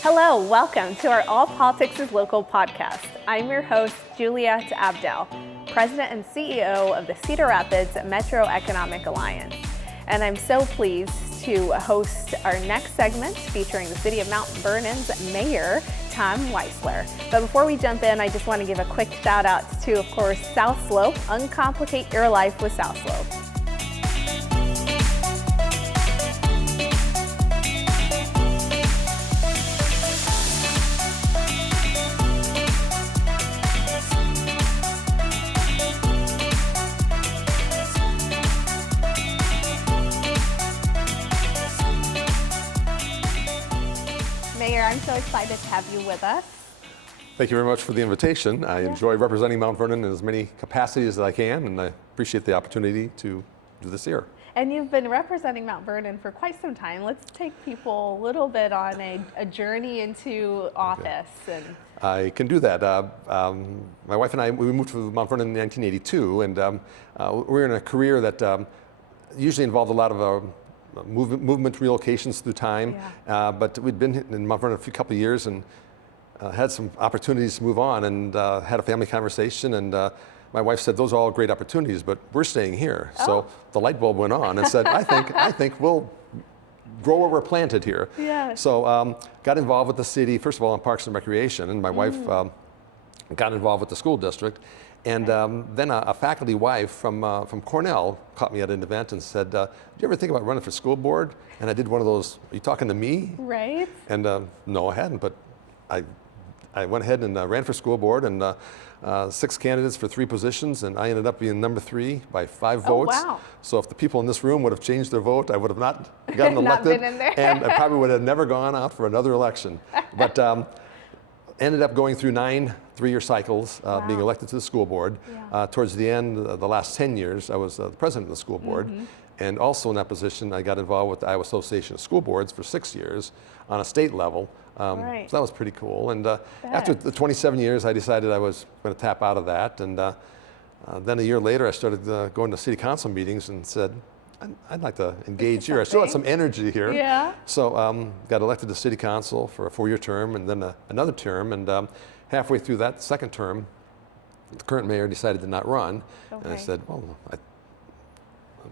Hello, welcome to our All Politics is Local podcast. I'm your host, Juliet Abdel, President and CEO of the Cedar Rapids Metro Economic Alliance. And I'm so pleased to host our next segment featuring the City of Mount Vernon's Mayor, Tom Wieseler. But before we jump in, I just want to give a quick shout out to, of course, South Slope. Uncomplicate your life with South Slope. Mayor, I'm so excited to have you with us. Thank you very much for the invitation. I enjoy representing Mount Vernon in as many capacities as I can, and I appreciate the opportunity to do this here. And you've been representing Mount Vernon for quite some time. Let's take people a little bit on a journey into office. Okay. I can do that. My wife and I, we moved to Mount Vernon in 1982, and we're in a career that usually involved a lot of movement relocations through time, but we'd been in Mount Vernon a couple of years and had some opportunities to move on, and had a family conversation, and my wife said, those are all great opportunities, but we're staying here. Oh. So the light bulb went on and said, I think we'll grow where we're planted here. Yeah. So got involved with the city, first of all in Parks and Recreation, and my wife got involved with the school district. And then a faculty wife from Cornell caught me at an event and said, do you ever think about running for school board? And I did one of those, are you talking to me? Right. And no, I hadn't, but I went ahead and ran for school board, and 6 candidates for 3 positions, and I ended up being number 3 by 5 votes. Oh, wow. So if the people in this room would have changed their vote, I would have not gotten not elected, been in there. and I probably would have never gone out for another election. But ended up going through 9 3-year cycles, being elected to the school board. Yeah. Towards the end, the last 10 years, I was the president of the school board. And also in that position, I got involved with the Iowa Association of School Boards for 6 years on a state level. So that was pretty cool. And after the 27 years, I decided I was going to tap out of that. And then a year later, I started going to city council meetings and said, I'd like to engage here. I still had some energy here. Yeah. So got elected to city council for a 4-year term, and then another term. And halfway through that second term, the current mayor decided to not run. Okay. And I said, well, I'm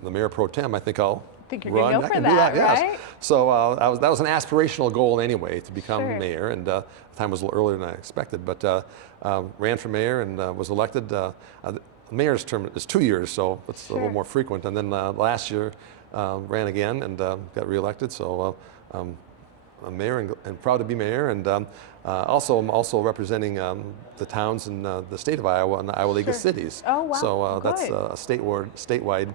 the mayor pro tem. I think I'll run. I can do that, yes. Right? So that was an aspirational goal anyway, to become mayor. And the time was a little earlier than I expected. But ran for mayor and was elected. The mayor's term is 2 years, so it's a little more frequent. And then last year, ran again and got reelected. So I'm mayor and proud to be mayor. And I'm also representing the towns in the state of Iowa and the Iowa League of Cities. Oh, wow. So that's a statewide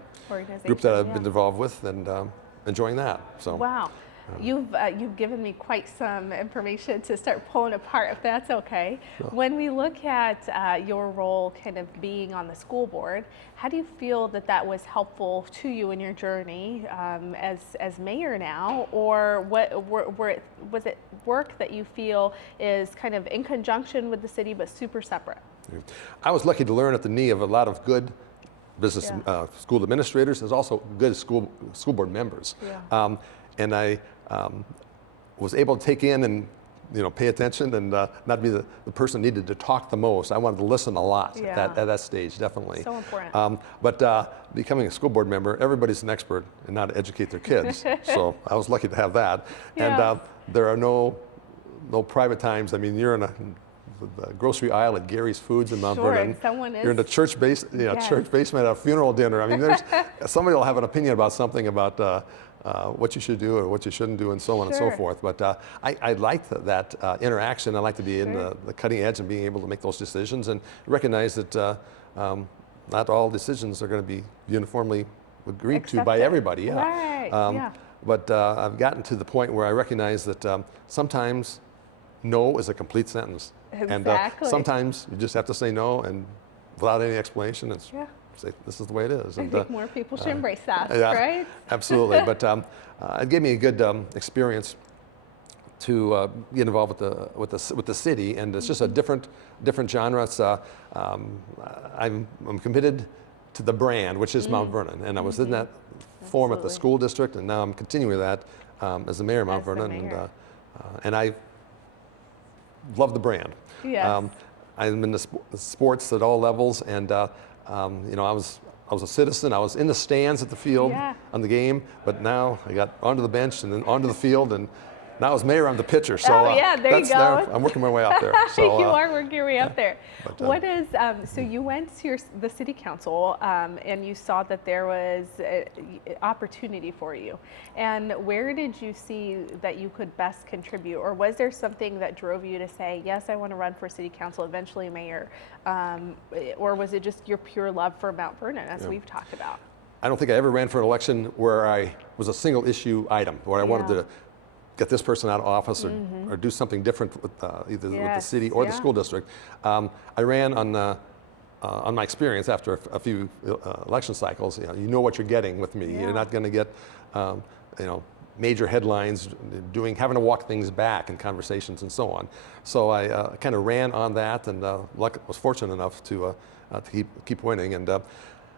group that I've been involved with, and enjoying that. So. Wow. You've given me quite some information to start pulling apart, if that's okay. Sure. When we look at your role kind of being on the school board, how do you feel that was helpful to you in your journey as mayor now, or was it work that you feel is kind of in conjunction with the city but super separate? I was lucky to learn at the knee of a lot of good business school administrators. There's also good school board members. Yeah. And I was able to take in and pay attention and not be the person who needed to talk the most. I wanted to listen a lot at that stage, definitely. So important. But becoming a school board member, everybody's an expert in how to educate their kids. So I was lucky to have that. Yeah. And there are no private times. I mean, you're in the grocery aisle at Gary's Foods in Mount Vernon. You're in the church basement at a funeral dinner. I mean, somebody will have an opinion about something about what you should do or what you shouldn't do, and so on and so forth. But I like that interaction. I like to be in the cutting edge and being able to make those decisions, and recognize that not all decisions are going to be uniformly agreed to by everybody. Yeah. Right. But I've gotten to the point where I recognize that sometimes no is a complete sentence. Exactly. And sometimes you just have to say no, and without any explanation, it's say, this is the way it is. And I think more people should embrace that, right? Absolutely. But it gave me a good experience to get involved with the city, and it's just a different genre. It's I'm committed to the brand, which is Mount Vernon, and I was in that form at the school district, and now I'm continuing that as the mayor of Mount Vernon, and I love the brand. Yes. I'm in the sports at all levels, and I was a citizen. I was in the stands at the field on the game, but now I got onto the bench and then onto the field, and now as mayor, I'm the pitcher. So there you go. I'm working my way out there. So, you are working your way up there. But, what is, so you went to the city council and you saw that there was an opportunity for you. And where did you see that you could best contribute? Or was there something that drove you to say, yes, I want to run for city council, eventually mayor? Or was it just your pure love for Mount Vernon, as we've talked about? I don't think I ever ran for an election where I was a single issue item, where I wanted to get this person out of office or do something different with either with the city or the school district. I ran on my experience after a few election cycles. You know what you're getting with me. You're not going to get major headlines, having to walk things back in conversations and so on. So I kind of ran on that, and was fortunate enough to keep winning. And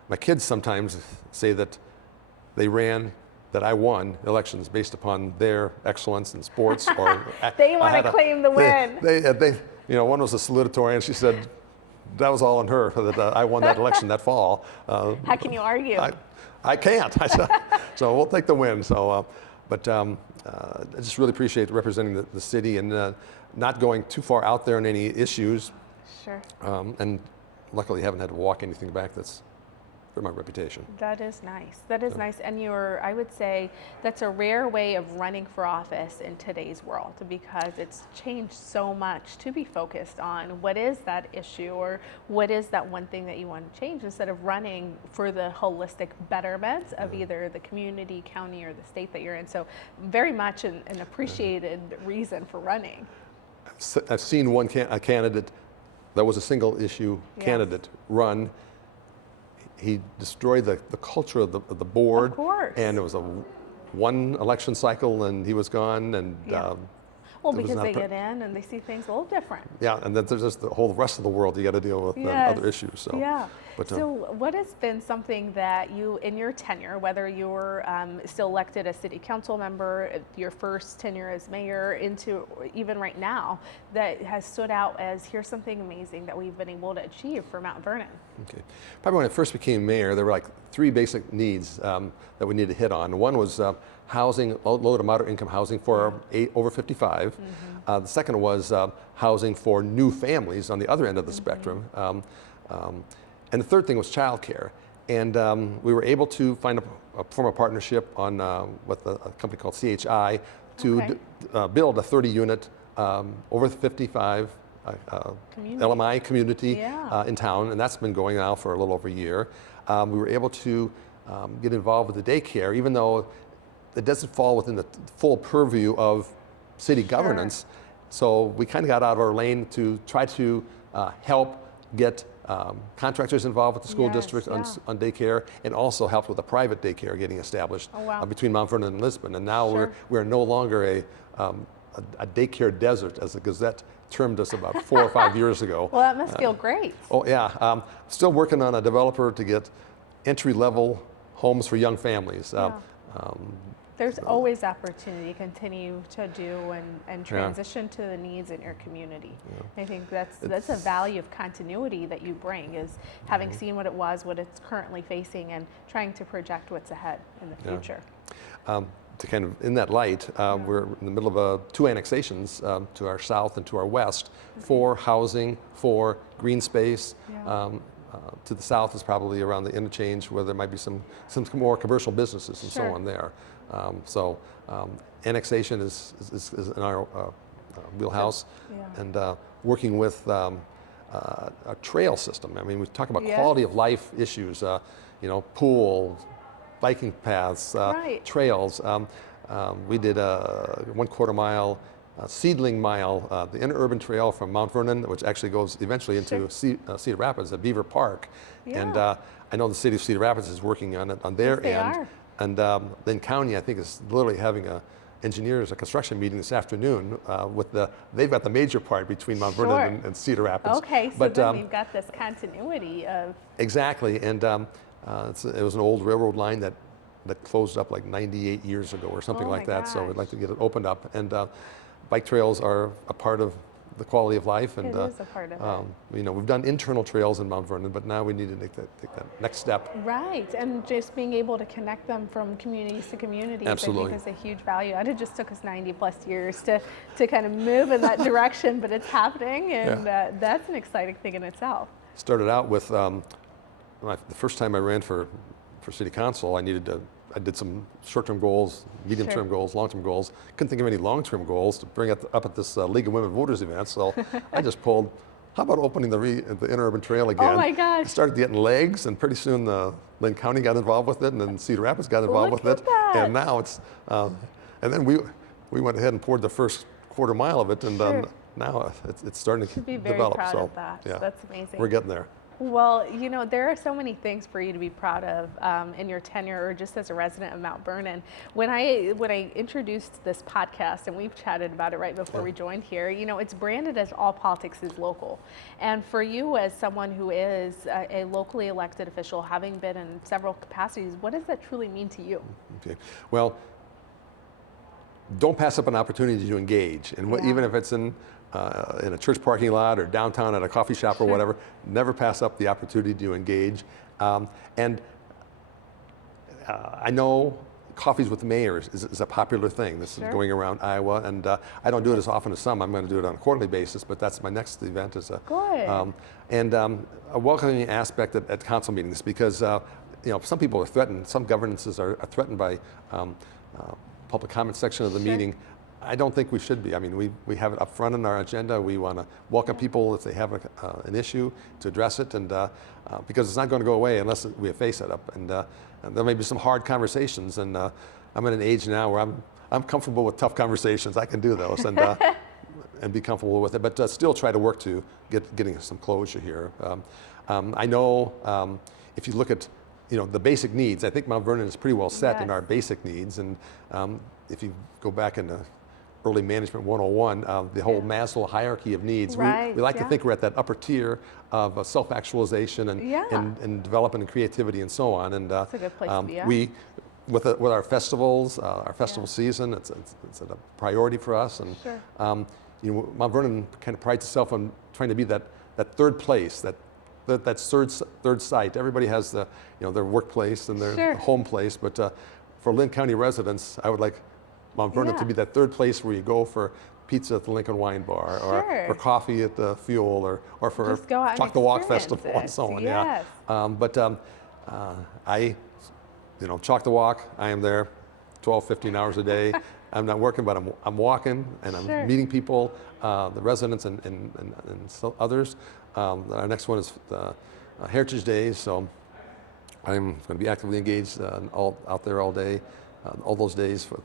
my kids sometimes say that that I won elections based upon their excellence in sports. Or they want to claim the win. One was a salutatorian. She said that was all on her, that I won that election that fall. How can you argue? I can't. So we'll take the win. So, but I just really appreciate representing the city and not going too far out there in any issues. Sure. And luckily haven't had to walk anything back that's for my reputation. That is nice. That is nice. And I would say that's a rare way of running for office in today's world, because it's changed so much to be focused on what is that issue or what is that one thing that you want to change, instead of running for the holistic betterment of either the community, county, or the state that you're in. So very much an appreciated reason for running. I've seen a candidate that was a single issue candidate run. He destroyed the culture of the board. Of course. And it was one election cycle, and he was gone. And well, because they get in and they see things a little different. Yeah, and then there's just the whole rest of the world you got to deal with other issues. So. Yeah. So what has been something that you, in your tenure, whether you were still elected as city council member, your first tenure as mayor, into even right now, that has stood out as, here's something amazing that we've been able to achieve for Mount Vernon? Okay. Probably when I first became mayor, there were like three basic needs that we needed to hit on. One was housing, low to moderate income housing for over 55. The second was housing for new families on the other end of the spectrum. And the third thing was childcare. And we were able to form a partnership with a company called CHI to build a 30-unit over 55 LMI community in town, and that's been going now for a little over a year. We were able to get involved with the daycare, even though it doesn't fall within the full purview of city governance. So we kind of got out of our lane to try to help get contractors involved with the school district on daycare, and also helped with a private daycare getting established between Mount Vernon and Lisbon. And now we're no longer a daycare desert, as the Gazette termed us about 4 or 5 years ago. Well, that must feel great. Oh yeah, still working on a developer to get entry-level homes for young families. There's always opportunity to continue to do and transition to the needs in your community. I think that's a value of continuity that you bring, is having seen what it was, what it's currently facing, and trying to project what's ahead in the future. To kind of, in that light, we're in the middle of 2 annexations to our south and to our west for housing, for green space. To the south is probably around the interchange where there might be some more commercial businesses and so on there. Annexation is in our wheelhouse, and working with a trail system. I mean, we talk about quality of life issues, pool, biking paths, trails. We did a 1/4 mile seedling mile, the interurban trail from Mount Vernon, which actually goes eventually into Cedar Rapids at Beaver Park. And I know the city of Cedar Rapids is working on it on their end. And then county, I think, is literally having a construction meeting this afternoon they've got the major part between Mount Vernon and Cedar Rapids. Okay, so then we've got this continuity of... Exactly, and it was an old railroad line that closed up like 98 years ago or something like that. So we'd like to get it opened up. And bike trails are a part of the quality of life. And it is a part of it. you know, we've done internal trails in Mount Vernon, but now we need to take that next step. Right, and just being able to connect them from communities to communities, Absolutely. I think is a huge value. And it just took us 90 plus years to kind of move in that direction, but it's happening, and that's an exciting thing in itself. Started out with, the first time I ran for city council, I did some short-term goals, medium-term goals, long-term goals. Couldn't think of any long-term goals to bring it up at this League of Women Voters event, so I just pulled, how about opening the interurban trail again? Oh my gosh. I started getting legs, and pretty soon Lynn County got involved with it, and then Cedar Rapids got involved with it. That. And now it's, and then we went ahead and poured the first quarter mile of it, and now it's starting to be very develop. proud So of that. yeah, That's amazing. we're getting there. Well, you know, there are so many things for you to be proud of in your tenure or just as a resident of Mount Vernon. When I introduced this podcast, and we've chatted about it right before we joined here, you know, it's branded as All Politics is Local. And for you as someone who is a locally elected official, having been in several capacities, what does that truly mean to you? Okay. Well, don't pass up an opportunity to engage, and even if it's in a church parking lot or downtown at a coffee shop or whatever, never pass up the opportunity to engage. And I know coffees with mayors is a popular thing. This is going around Iowa, and I don't do it as often as some. I'm going to do it on a quarterly basis, but that's my next event. And a welcoming aspect at council meetings, because you know, some people are threatened. Some governances are threatened by public comment section of the meeting. I don't think we should be. I mean, we have it up front on our agenda. We want to welcome people if they have an issue to address it, and because it's not going to go away unless we face it up. And there may be some hard conversations, and I'm at an age now where I'm comfortable with tough conversations. I can do those and be comfortable with it, but still try to work to getting some closure here. I know if you look at the basic needs, I think Mount Vernon is pretty well set in our basic needs, and if you go back into Early Management 101, the whole Maslow hierarchy of needs. We like to think we're at that upper tier of self-actualization and development and creativity and so on. And that's a good place to be at. With our festivals, our festival season, it's a priority for us. And Mount Vernon kind of prides itself on trying to be that third place, that third site. Everybody has their workplace and their home place, but for Lynn County residents, I would like Mount Vernon to be that third place where you go for pizza at the Lincoln Wine Bar, or for coffee at the Fuel, or for Chalk the Walk Festival and so on. But Chalk the Walk, I am there 12, 15 hours a day. I'm not working, but I'm walking, and I'm meeting people, the residents and so others. Our next one is the Heritage Days, so I'm going to be actively engaged out there all day, all those days with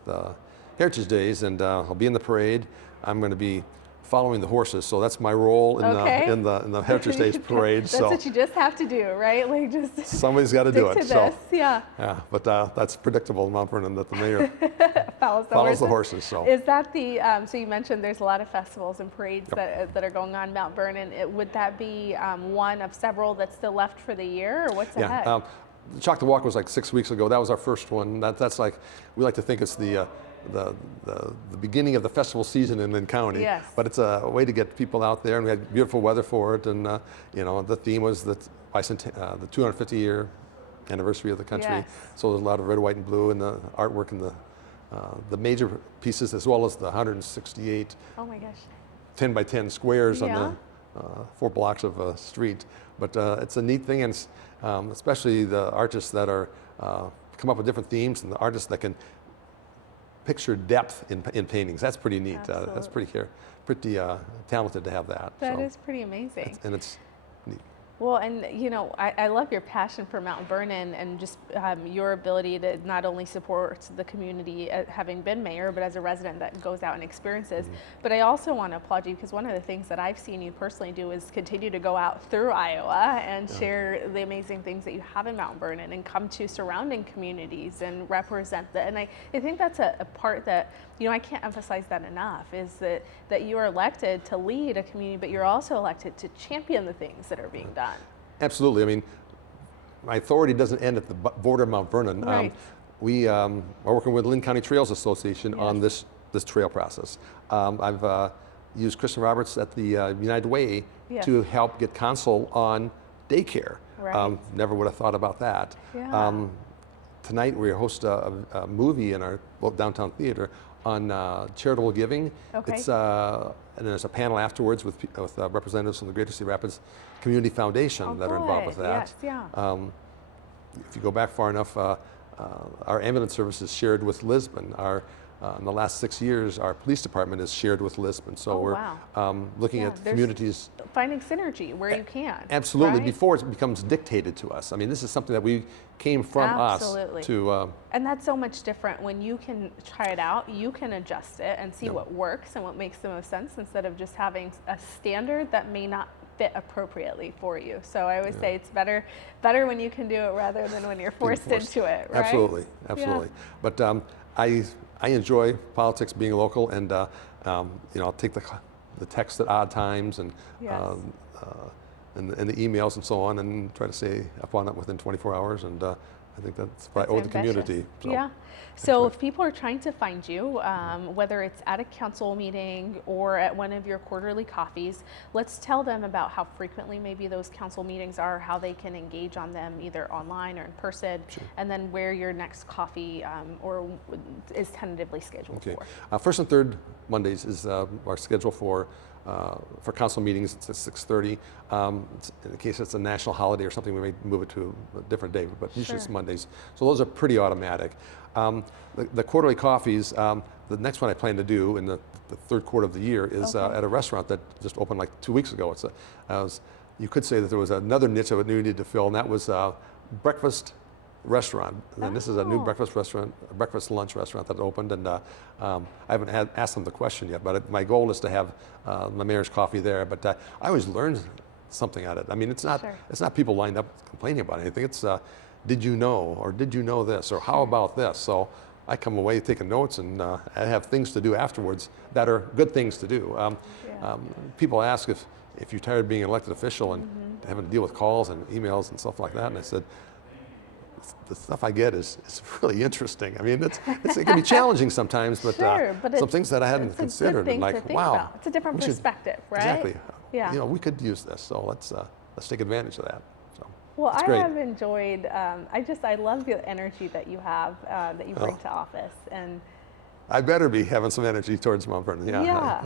Heritage Days, and I'll be in the parade. I'm going to be following the horses, so that's my role in the Heritage Days parade. That's what you just have to do, right? Like just somebody's got to do it. But that's predictable in Mount Vernon that the mayor follows the horses. So is that the? So you mentioned there's a lot of festivals and parades that are going on in Mount Vernon. Would that be one of several that's still left for the year, or what's ahead? Chalk the Walk was like 6 weeks ago. That was our first one. That's like, we like to think it's the beginning of the festival season in Lynn County. But it's a way to get people out there, and we had beautiful weather for it. And the theme was the 250-year anniversary of the country. So there's a lot of red, white, and blue, and the artwork and the major pieces, as well as the 168 10 by 10 squares on the 4 blocks of a street. But it's a neat thing, and especially the artists that are come up with different themes, and the artists that can picture depth in paintings. That's pretty neat. That's pretty talented to have that. That is pretty amazing. And it's neat. Well, and I love your passion for Mount Vernon, and just your ability to not only support the community having been mayor, but as a resident that goes out and experiences. But I also want to applaud you, because one of the things that I've seen you personally do is continue to go out through Iowa and share the amazing things that you have in Mount Vernon, and come to surrounding communities and represent that. And I think that's a part that I can't emphasize that enough, is that you are elected to lead a community, but you're also elected to champion the things that are being done. Absolutely. I mean, my authority doesn't end at the border of Mount Vernon. We are working with Lynn County Trails Association on this trail process. I've used Kristen Roberts at the United Way Yes. to help get council on daycare. Right. Never would have thought about that. Yeah. Tonight we host a movie in our downtown theater on charitable giving. Okay. It's, and there's a panel afterwards with representatives from the Greater Cedar Rapids Community Foundation that are involved with that. Yes, yeah. If you go back far enough, our ambulance service is shared with Lisbon. In the last 6 years, our police department is shared with Lisbon. So we're looking at communities. Finding synergy where you can. Absolutely, right? before it becomes dictated to us. I mean, this is something that we came from Absolutely. us to. And that's so much different when you can try it out, you can adjust it and see what works and what makes the most sense instead of just having a standard that may not fit appropriately for you. So I always say it's better when you can do it rather than when you're forced into it, right? Absolutely, absolutely. Yeah. But I enjoy politics, being local, and I'll take the text at odd times and and the emails and so on, and try to stay up on it within 24 hours. And I think that's what I owe the community. So, yeah. So if people are trying to find you, whether it's at a council meeting or at one of your quarterly coffees, let's tell them about how frequently maybe those council meetings are, how they can engage on them either online or in person, and then where your next coffee is tentatively scheduled for. First and third Mondays is our schedule for council meetings. It's at 6:30. In case it's a national holiday or something, we may move it to a different day, but usually it's Mondays. So those are pretty automatic. The quarterly coffees, the next one I plan to do in the third quarter of the year is at a restaurant that just opened like 2 weeks ago. You could say that there was another niche that we needed to fill, and that was breakfast restaurant. And this is a new breakfast lunch restaurant that opened, and I haven't asked them the question yet, but my goal is to have my mayor's coffee there. But I always learn something out of it. I mean, it's not people lined up complaining about anything. It's did you know, or did you know this, or how about this? So I come away taking notes, and I have things to do afterwards that are good things to do. People ask if you're tired of being an elected official and having to deal with calls and emails and stuff like that, and I said, the stuff I get is really interesting. I mean, it can be challenging sometimes, but some things that I hadn't considered, and like, wow, about. It's a different perspective, right? Exactly. Yeah. We could use this, so let's take advantage of that. So, well, I great. have enjoyed. I love the energy that you have, that you bring to office, and I better be having some energy towards Mount Vernon. Yeah.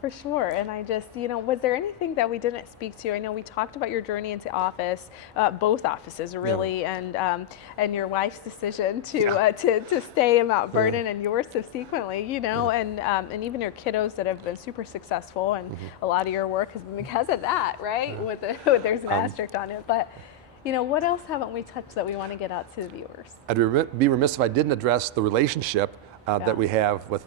For sure. And I just, was there anything that we didn't speak to? I know we talked about your journey into office, both offices really, and your wife's decision to stay in Mount Vernon and yours subsequently, and even your kiddos that have been super successful, and a lot of your work has been because of that, right? There's an asterisk on it, but what else haven't we touched that we want to get out to the viewers? I'd be remiss if I didn't address the relationship that we have with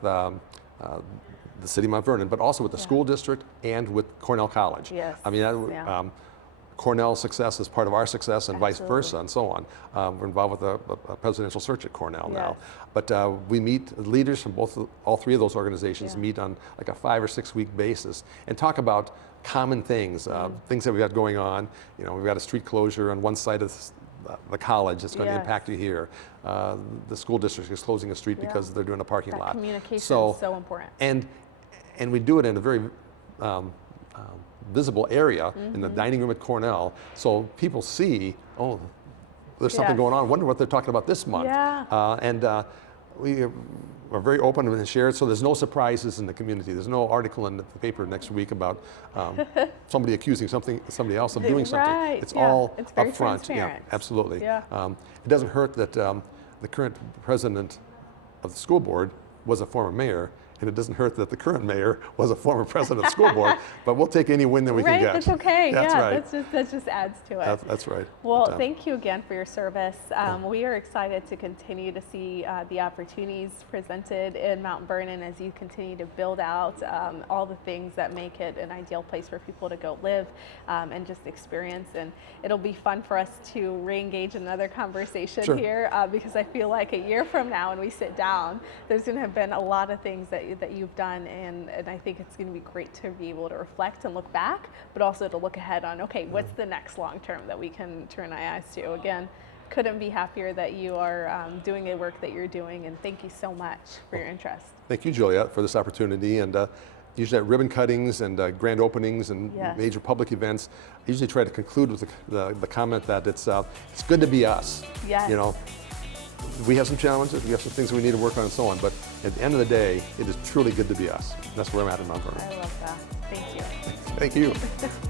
the city of Mount Vernon, but also with the school district and with Cornell College. Yes. I mean, Cornell's success is part of our success, and vice versa, and so on. We're involved with a presidential search at Cornell now. But we meet leaders from all three of those organizations, meet on like a 5 or 6 week basis, and talk about common things, things that we've got going on. We've got a street closure on one side of the college that's going to impact you here. The school district is closing a street because they're doing a parking lot. Communication is so important. And we do it in a very visible area in the dining room at Cornell, so people see, oh, there's something going on. Wonder what they're talking about this month. Yeah. We are very open and shared, so there's no surprises in the community. There's no article in the paper next week about somebody accusing somebody else of doing something. Right. It's all it's very up front. transparent. Yeah, absolutely. Yeah. It doesn't hurt that the current president of the school board was a former mayor, and it doesn't hurt that the current mayor was a former president of the school board, but we'll take any win that we can get. That's okay. That's right. That just adds to it. That's right. Well, thank you again for your service. We are excited to continue to see the opportunities presented in Mount Vernon as you continue to build out all the things that make it an ideal place for people to go live and just experience. And it'll be fun for us to re-engage in another conversation here because I feel like a year from now when we sit down, there's going to have been a lot of things that you've done, and I think it's going to be great to be able to reflect and look back, but also to look ahead on, okay, what's the next long term that we can turn our eyes to. Again, couldn't be happier that you are doing the work that you're doing, and thank you so much for your interest. Thank you, Juliet, for this opportunity, and usually at ribbon cuttings and grand openings and Yes. major public events, I usually try to conclude with the comment that it's good to be us. Yes. You know, we have some challenges, we have some things we need to work on and so on, but at the end of the day, it is truly good to be us. That's where I'm at in Mount Vernon. I love that. Thank you. Thank you.